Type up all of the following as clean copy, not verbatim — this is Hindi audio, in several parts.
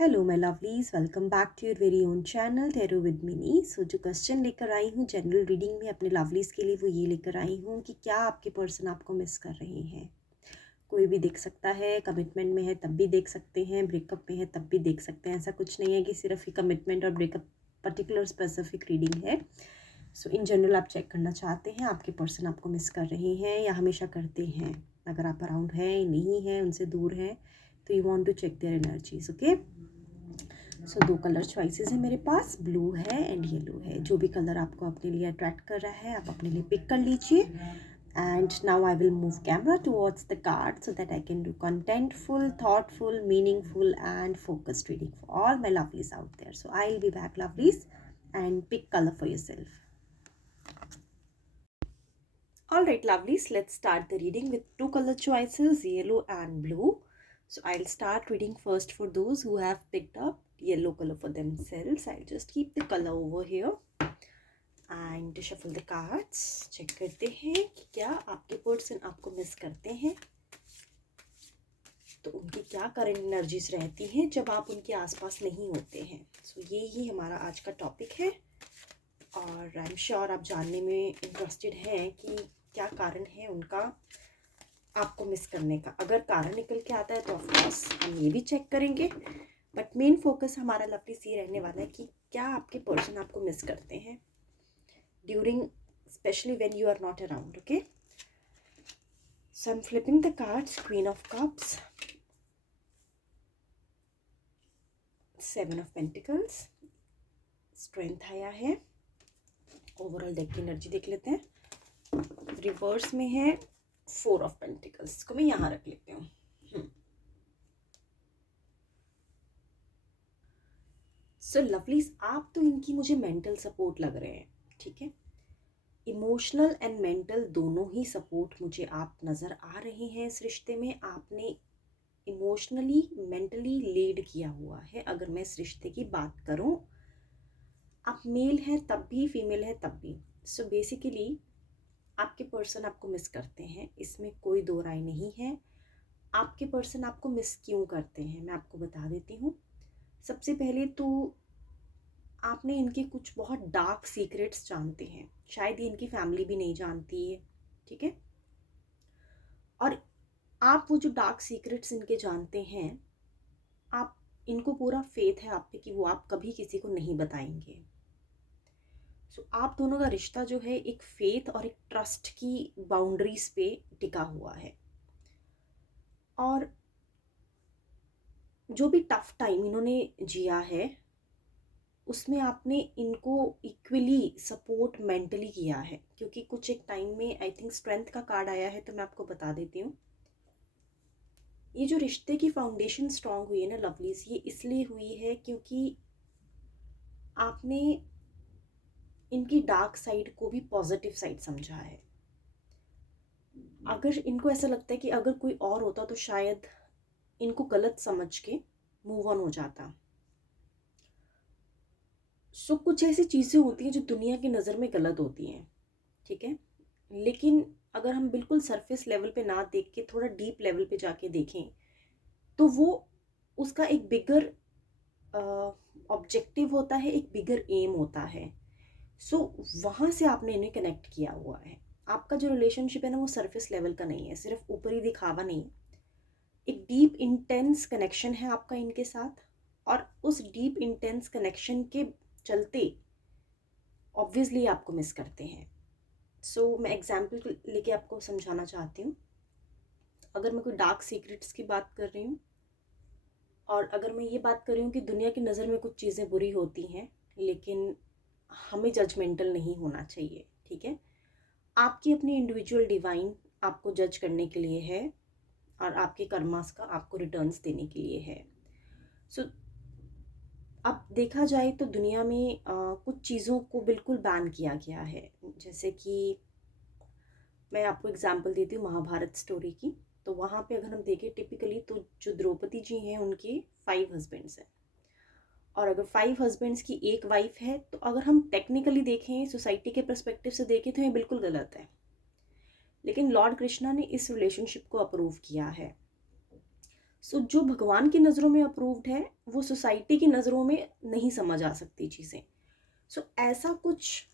Hello my lovelies, welcome back to your very own channel tarot with Mini. So जो क्वेश्चन लेकर आई हूँ जनरल रीडिंग में अपने लवलीज के लिए, वो ये लेकर आई हूँ कि क्या आपके पर्सन आपको मिस कर रहे हैं। कोई भी देख सकता है, कमिटमेंट में है तब भी देख सकते हैं, ब्रेकअप में है तब भी देख सकते हैं। ऐसा कुछ नहीं है कि सिर्फ ही कमिटमेंट और ब्रेकअप पर्टिकुलर स्पेसिफिक रीडिंग है। सो इन जनरल आप चेक करना चाहते हैं आपके पर्सन आपको मिस कर रहे हैं या हमेशा करते हैं। अगर आप अराउंड है नहीं है, उनसे दूर है, तो you want to check their energies. Okay, so दो कलर चॉइसेस है मेरे पास, ब्लू है एंड येलो है। जो भी कलर आपको अपने लिए अट्रैक्ट कर रहा है आप अपने लिए पिक कर लीजिए। And now I will move camera towards the card so that I can do contentful, thoughtful, meaningful and focused reading for all my lovelies out there. So I will be back lovelies and pick color for yourself. Alright lovelies, let's start the reading with two color choices, yellow and blue. So I'll start reading first for those who have picked up yellow color for themselves. I'll just keep the color over here and shuffle the cards. Check करते हैं कि क्या आपके पर्सन आपको मिस करते हैं, तो उनकी क्या करंट एनर्जीज रहती हैं जब आप उनके आसपास नहीं होते हैं। सो ये ही हमारा आज का टॉपिक है और आई एम श्योर आप जानने में इंटरेस्टेड हैं कि क्या कारण है उनका आपको मिस करने का। अगर कारण निकल के आता है तो ऑफकोर्स हम ये भी चेक करेंगे, बट मेन फोकस हमारा लवलीज ये रहने वाला है कि क्या आपके पर्सन आपको मिस करते हैं during, specially when you are not around. Okay, so I am flipping the cards, queen of cups, seven of pentacles, strength आया है। ओवरऑल डेक की एनर्जी देख लेते हैं। रिवर्स में है फोर ऑफ पेंटिकल्स, इसको मैं यहाँ रख लेती हूँ। सो लवलीज, आप तो इनकी मुझे मेंटल सपोर्ट लग रहे हैं, ठीक है। इमोशनल एंड मेंटल दोनों ही सपोर्ट मुझे आप नज़र आ रहे हैं इस रिश्ते में। आपने इमोशनली मेंटली लीड किया हुआ है। अगर मैं इस रिश्ते की बात करूं, आप मेल है तब भी, फीमेल है तब भी। सो बेसिकली आपके पर्सन आपको मिस करते हैं, इसमें कोई दो राय नहीं है। आपके पर्सन आपको मिस क्यों करते हैं मैं आपको बता देती हूँ। सबसे पहले तो आपने इनके कुछ बहुत डार्क सीक्रेट्स जानते हैं, शायद ये इनकी फैमिली भी नहीं जानती है, ठीक है। और आप वो जो डार्क सीक्रेट्स इनके जानते हैं, आप इनको पूरा फेथ है आप पे कि वो आप कभी किसी को नहीं बताएंगे। सो आप दोनों का रिश्ता जो है एक फेथ और एक ट्रस्ट की बाउंड्रीज पे टिका हुआ है। और जो भी टफ टाइम इन्होंने जिया है उसमें आपने इनको इक्वली सपोर्ट मेंटली किया है, क्योंकि कुछ एक टाइम में आई थिंक स्ट्रेंथ का कार्ड आया है, तो मैं आपको बता देती हूँ। ये जो रिश्ते की फाउंडेशन स्ट्रांग हुई है ना लवलीज, ये इसलिए हुई है क्योंकि आपने इनकी डार्क साइड को भी पॉजिटिव साइड समझा है। अगर इनको ऐसा लगता है कि अगर कोई और होता तो शायद इनको गलत समझ के मूव ऑन हो जाता। सो कुछ ऐसी चीज़ें होती हैं जो दुनिया की नज़र में गलत होती हैं, ठीक है। लेकिन अगर हम बिल्कुल सरफेस लेवल पे ना देख के थोड़ा डीप लेवल पे जाके देखें तो वो उसका एक बिगर ऑब्जेक्टिव होता है, एक बिगर एम होता है। सो वहाँ से आपने इन्हें कनेक्ट किया हुआ है। आपका जो रिलेशनशिप है ना, वो सरफेस लेवल का नहीं है, सिर्फ ऊपरी दिखावा नहीं, एक डीप इंटेंस कनेक्शन है आपका इनके साथ। और उस डीप इंटेंस कनेक्शन के चलते ऑब्वियसली आपको मिस करते हैं। सो मैं एग्जाम्पल लेके आपको समझाना चाहती हूँ। अगर मैं कोई डार्क सीक्रेट्स की बात कर रही हूँ और अगर मैं ये बात कर रही हूँ कि दुनिया की नज़र में कुछ चीज़ें बुरी होती हैं, लेकिन हमें जजमेंटल नहीं होना चाहिए, ठीक है। आपकी अपनी इंडिविजुअल डिवाइन आपको जज करने के लिए है और आपके कर्मास का आपको रिटर्न्स देने के लिए है। सो अब देखा जाए तो दुनिया में कुछ चीज़ों को बिल्कुल बैन किया गया है। जैसे कि मैं आपको एग्जांपल देती हूँ महाभारत स्टोरी की। तो वहाँ पे अगर हम देखें टिपिकली, तो जो द्रौपदी जी हैं उनके 5 हस्बैंड्स हैं, और अगर 5 हस्बैंड्स की एक वाइफ है, तो अगर हम टेक्निकली देखें, सोसाइटी के पर्सपेक्टिव से देखें, तो ये बिल्कुल गलत है। लेकिन लॉर्ड कृष्णा ने इस रिलेशनशिप को अप्रूव किया है। सो जो भगवान की नज़रों में अप्रूव्ड है वो सोसाइटी की नज़रों में नहीं समझ आ सकती चीज़ें। सो ऐसा कुछ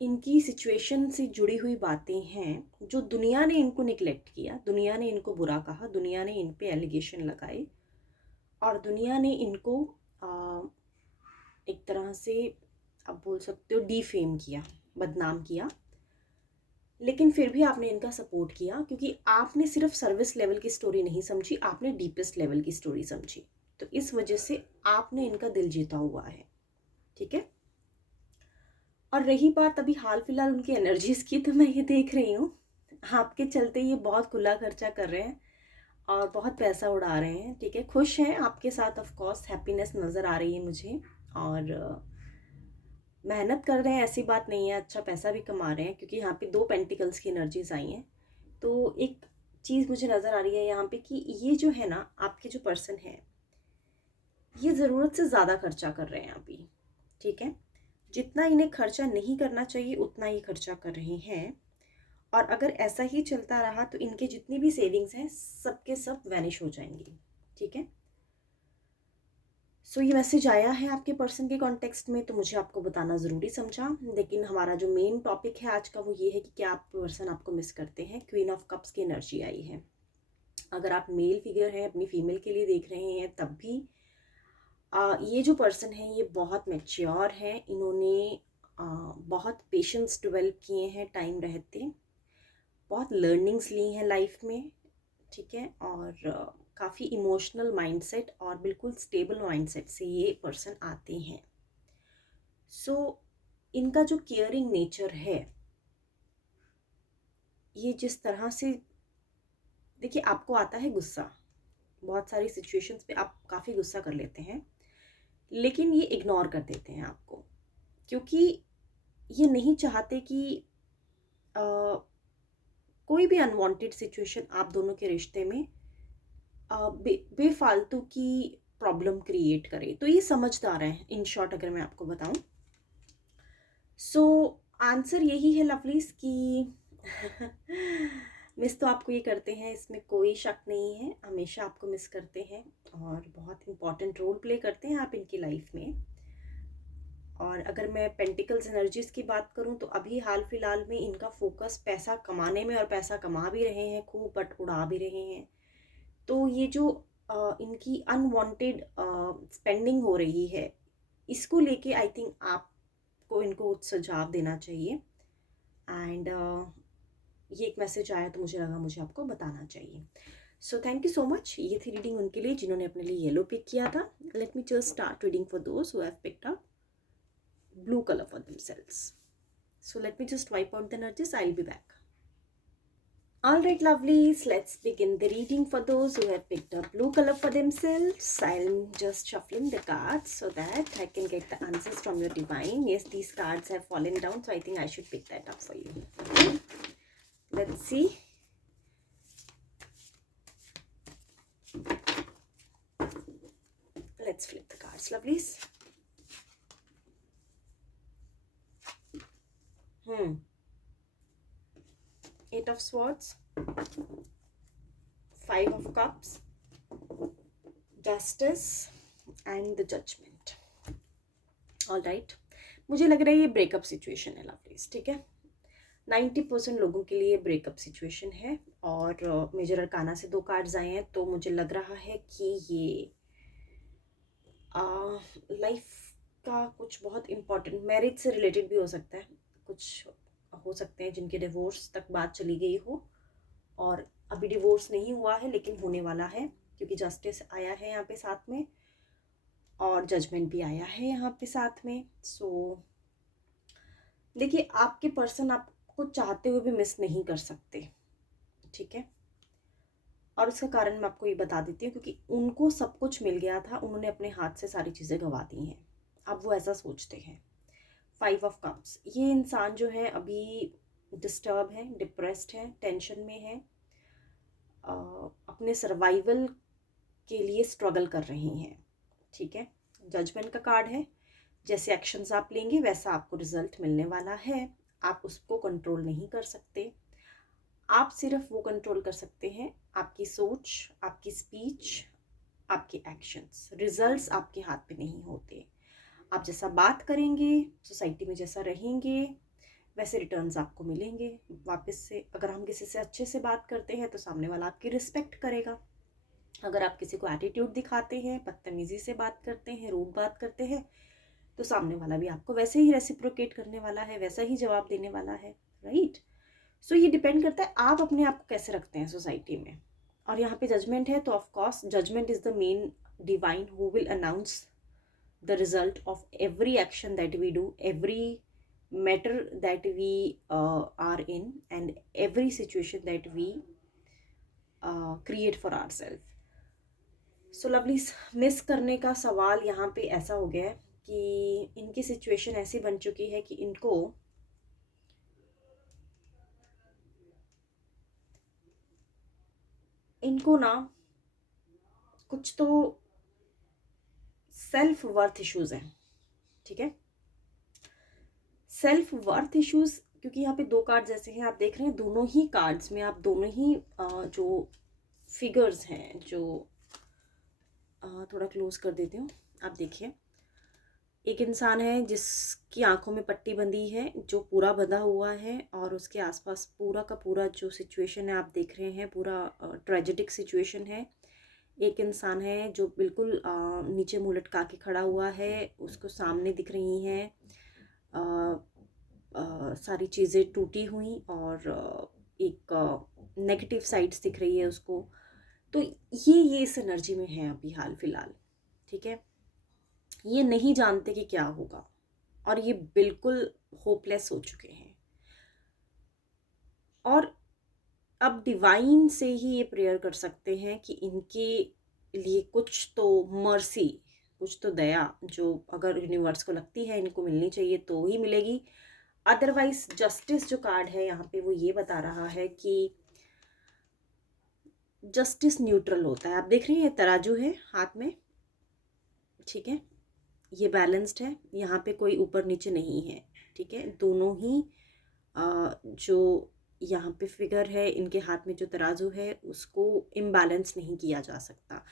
इनकी सिचुएशन से जुड़ी हुई बातें हैं जो दुनिया ने इनको निगलेक्ट किया, दुनिया ने इनको बुरा कहा, दुनिया ने इन पे एलिगेशन लगाए और दुनिया ने इनको एक तरह से आप बोल सकते हो डीफेम किया, बदनाम किया। लेकिन फिर भी आपने इनका सपोर्ट किया क्योंकि आपने सिर्फ सर्विस लेवल की स्टोरी नहीं समझी, आपने डीपेस्ट लेवल की स्टोरी समझी। तो इस वजह से आपने इनका दिल जीता हुआ है, ठीक है। और रही बात अभी हाल फिलहाल उनकी एनर्जीज की, तो मैं ये देख रही हूँ आपके चलते ये बहुत खुला खर्चा कर रहे हैं और बहुत पैसा उड़ा रहे हैं, ठीक है। खुश हैं आपके साथ, ऑफ कोर्स हैप्पीनेस नज़र आ रही है मुझे। और मेहनत कर रहे हैं, ऐसी बात नहीं है, अच्छा पैसा भी कमा रहे हैं क्योंकि यहाँ पे 2 पेंटिकल्स की एनर्जीज आई हैं। तो एक चीज़ मुझे नज़र आ रही है यहाँ पे कि ये जो है ना, आपके जो पर्सन है ये ज़रूरत से ज़्यादा खर्चा कर रहे हैं अभी, ठीक है। जितना इन्हें खर्चा नहीं करना चाहिए उतना ही खर्चा कर रहे हैं। और अगर ऐसा ही चलता रहा तो इनके जितनी भी सेविंग्स हैं सब के सब वैनिश हो जाएंगी, ठीक है। सो ये मैसेज आया है आपके पर्सन के कॉन्टेक्स्ट में, तो मुझे आपको बताना ज़रूरी समझा। लेकिन हमारा जो मेन टॉपिक है आज का वो ये है कि क्या आप पर्सन आपको मिस करते हैं। क्वीन ऑफ कप्स की एनर्जी आई है। अगर आप मेल फिगर हैं, अपनी फीमेल के लिए देख रहे हैं, तब भी ये जो पर्सन है ये बहुत मैच्योर है। इन्होंने बहुत पेशेंस डेवलप किए हैं टाइम रहते, बहुत लर्निंग्स ली हैं लाइफ में, ठीक है। और काफ़ी इमोशनल माइंडसेट और बिल्कुल स्टेबल माइंडसेट से ये पर्सन आते हैं। सो इनका जो केयरिंग नेचर है, ये जिस तरह से, देखिए आपको आता है गुस्सा, बहुत सारी सिचुएशंस पे आप काफ़ी गुस्सा कर लेते हैं, लेकिन ये इग्नोर कर देते हैं आपको, क्योंकि ये नहीं चाहते कि अ, कोई भी अनवांटेड सिचुएशन आप दोनों के रिश्ते में बेफालतू की प्रॉब्लम क्रिएट करे। तो ये समझदार हैं इन शॉर्ट, अगर मैं आपको बताऊं। सो आंसर यही है लवलीज कि मिस तो आपको ये करते हैं, इसमें कोई शक नहीं है, हमेशा आपको मिस करते हैं और बहुत इंपॉर्टेंट रोल प्ले करते हैं आप इनकी लाइफ में। और अगर मैं पेंटिकल्स एनर्जीज की बात करूं तो अभी हाल फिलहाल में इनका फोकस पैसा कमाने में, और पैसा कमा भी रहे हैं खूब, बट उड़ा भी रहे हैं। तो ये जो इनकी अनवांटेड स्पेंडिंग हो रही है, इसको लेके आई थिंक आपको इनको सुझाव देना चाहिए। एंड ये एक मैसेज आया तो मुझे लगा मुझे आपको बताना चाहिए। So thank you so much. ये थी रीडिंग उनके लिए जिन्होंने अपने लिए येलो पिक किया था। Let me just start reading for those who have picked up blue color for themselves. So let me just wipe out the energies. I'll be back. Alright lovelies, let's begin the reading for those who have picked up blue color for themselves. I'm just shuffling the cards so that I can get the answers from your divine. Yes, these cards have fallen down, so I think I should pick that up for you. Okay. Let's see. Let's flip the cards, lovelies. Eight of Swords, Five of Cups, Justice and the Judgment. All right. मुझे लग रहा है ये ब्रेकअप सिचुएशन है लवलीज, ठीक है। 90% लोगों के लिए ब्रेकअप सिचुएशन है। और मेजर अरकाना से 2 कार्ड्स आए हैं, तो मुझे लग रहा है कि ये लाइफ का कुछ बहुत इम्पोर्टेंट, मैरिज से रिलेटेड भी हो सकता है। कुछ हो सकते हैं जिनके डिवोर्स तक बात चली गई हो और अभी डिवोर्स नहीं हुआ है लेकिन होने वाला है, क्योंकि जस्टिस आया है यहाँ पे साथ में और जजमेंट भी आया है यहाँ पे साथ में। सो देखिए, आपके पर्सन आपको चाहते हुए भी मिस नहीं कर सकते, ठीक है। और उसका कारण मैं आपको ये बता देती हूँ, क्योंकि उनको सब कुछ मिल गया था, उन्होंने अपने हाथ से सारी चीज़ें गंवा दी हैं, अब वो ऐसा सोचते हैं। 5 ऑफ कप्स, ये इंसान जो है अभी डिस्टर्ब है, डिप्रेस्ड है, टेंशन में है, अपने सर्वाइवल के लिए स्ट्रगल कर रही हैं, ठीक है। जजमेंट का कार्ड है, जैसे एक्शंस आप लेंगे वैसा आपको रिजल्ट मिलने वाला है। आप उसको कंट्रोल नहीं कर सकते, आप सिर्फ वो कंट्रोल कर सकते हैं आपकी सोच, आपकी स्पीच, आपके एक्शंस, रिजल्ट्स आपके हाथ में नहीं होते। आप जैसा बात करेंगे, सोसाइटी में जैसा रहेंगे, वैसे रिटर्न्स आपको मिलेंगे वापस से। अगर हम किसी से अच्छे से बात करते हैं तो सामने वाला आपकी रिस्पेक्ट करेगा। अगर आप किसी को एटीट्यूड दिखाते हैं, बदतमीजी से बात करते हैं, रूड बात करते हैं, तो सामने वाला भी आपको वैसे ही रेसिप्रोकेट करने वाला है, वैसा ही जवाब देने वाला है, राइट। सो ये डिपेंड करता है आप अपने आप को कैसे रखते हैं सोसाइटी में। और यहाँ पे जजमेंट है, तो of course judgement is the main divine who will announce the result of every action that we do, every matter that we are in, and every situation that we create for ourselves. So lovely, miss करने का सवाल यहाँ पे ऐसा हो गया है कि इनकी सिचुएशन ऐसी बन चुकी है कि इनको ना कुछ तो सेल्फ वर्थ इश्यूज हैं, ठीक है। सेल्फ वर्थ इश्यूज, क्योंकि यहाँ पे दो कार्ड्स ऐसे हैं, आप देख रहे हैं दोनों ही कार्ड्स में, आप दोनों ही जो फिगर्स हैं, जो थोड़ा क्लोज कर देती हूँ, आप देखिए। एक इंसान है जिसकी आंखों में पट्टी बंधी है, जो पूरा बंधा हुआ है, और उसके आसपास पूरा का पूरा जो सिचुएशन है आप देख रहे हैं, पूरा ट्रेजेडिक सिचुएशन है। एक इंसान है जो बिल्कुल नीचे मुंह लटका के खड़ा हुआ है, उसको सामने दिख रही हैं सारी चीज़ें टूटी हुई, और एक नेगेटिव साइड्स दिख रही है उसको। तो ये इस एनर्जी में है अभी हाल फिलहाल, ठीक है। ये नहीं जानते कि क्या होगा, और ये बिल्कुल होपलेस हो चुके हैं। और अब डिवाइन से ही ये प्रेयर कर सकते हैं कि इनके लिए कुछ तो मर्सी, कुछ तो दया, जो अगर यूनिवर्स को लगती है इनको मिलनी चाहिए तो ही मिलेगी। अदरवाइज जस्टिस जो कार्ड है यहाँ पे वो ये बता रहा है कि जस्टिस न्यूट्रल होता है। आप देख रहे हैं ये तराजू है हाथ में, ठीक है, ये बैलेंस्ड है, यहाँ पे कोई ऊपर नीचे नहीं है, ठीक है। दोनों ही जो यहाँ पे फिगर है, इनके हाथ में जो तराजू है उसको इम्बैलेंस नहीं किया जा सकता।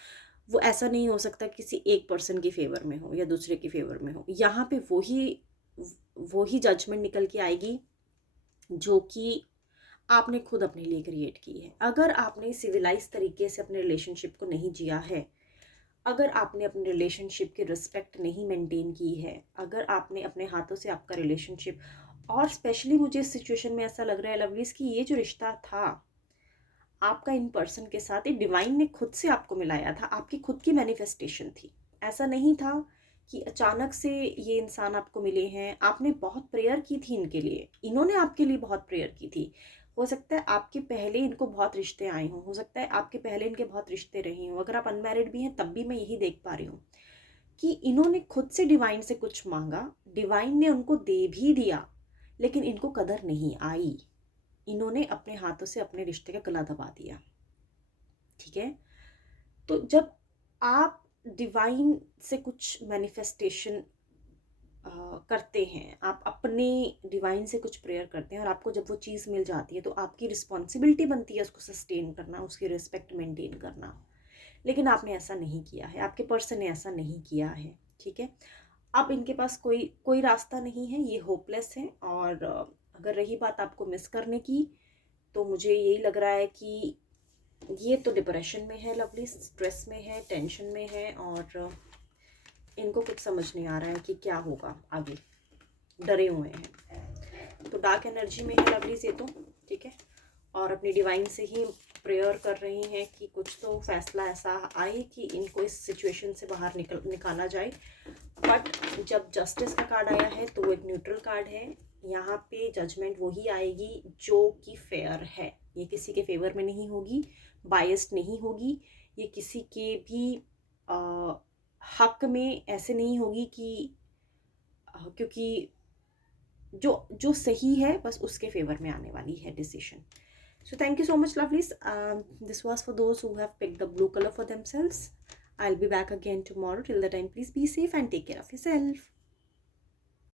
वो ऐसा नहीं हो सकता किसी एक पर्सन के फेवर में हो या दूसरे के फेवर में हो। यहाँ पे वही जजमेंट निकल के आएगी जो कि आपने खुद अपने लिए क्रिएट की है। अगर आपने सिविलाइज तरीके से अपने रिलेशनशिप को नहीं जिया है, अगर आपने अपने रिलेशनशिप की रिस्पेक्ट नहीं मेंटेन की है, अगर आपने अपने हाथों से आपका रिलेशनशिप, और स्पेशली मुझे इस सिचुएशन में ऐसा लग रहा है लवलीज कि ये जो रिश्ता था आपका इन पर्सन के साथ, ये डिवाइन ने खुद से आपको मिलाया था, आपकी खुद की मैनिफेस्टेशन थी। ऐसा नहीं था कि अचानक से ये इंसान आपको मिले हैं। आपने बहुत प्रेयर की थी इनके लिए, इन्होंने आपके लिए बहुत प्रेयर की थी। हो सकता है आपके पहले इनको बहुत रिश्ते आए हों, हो सकता है आपके पहले इनके बहुत रिश्ते रहे हों। अगर आप अनमैरिड भी हैं तब भी मैं यही देख पा रही हूँ कि इन्होंने खुद से डिवाइन से कुछ मांगा, डिवाइन ने उनको दे भी दिया, लेकिन इनको कदर नहीं आई। इन्होंने अपने हाथों से अपने रिश्ते का गला दबा दिया, ठीक है। तो जब आप डिवाइन से कुछ मैनिफेस्टेशन करते हैं, आप अपने डिवाइन से कुछ प्रेयर करते हैं, और आपको जब वो चीज़ मिल जाती है तो आपकी रिस्पॉन्सिबिलिटी बनती है उसको सस्टेन करना, उसकी रिस्पेक्ट मेंटेन करना। लेकिन आपने ऐसा नहीं किया है, आपके पर्सन ने ऐसा नहीं किया है, ठीक है। अब इनके पास कोई रास्ता नहीं है, ये होपलेस है। और अगर रही बात आपको मिस करने की, तो मुझे यही लग रहा है कि ये तो डिप्रेशन में है लवली, स्ट्रेस में है, टेंशन में है, और इनको कुछ समझ नहीं आ रहा है कि क्या होगा आगे, डरे हुए हैं। तो डार्क एनर्जी में है लवली से तो, ठीक है। और अपनी डिवाइन से ही प्रेयर कर रही हैं कि कुछ तो फैसला ऐसा आए कि इनको इस सिचुएशन से बाहर निकाला जाए। बट जब जस्टिस का कार्ड आया है तो वो एक न्यूट्रल कार्ड है। यहाँ पे जजमेंट वही आएगी जो कि फेयर है, ये किसी के फेवर में नहीं होगी, बायस्ड नहीं होगी, ये किसी के भी हक में ऐसे नहीं होगी कि क्योंकि जो सही है बस उसके फेवर में आने वाली है decision. So thank you so much, lovelies. This was for those who have picked the blue color for themselves. I'll be back again tomorrow. Till the time, please be safe and take care of yourself.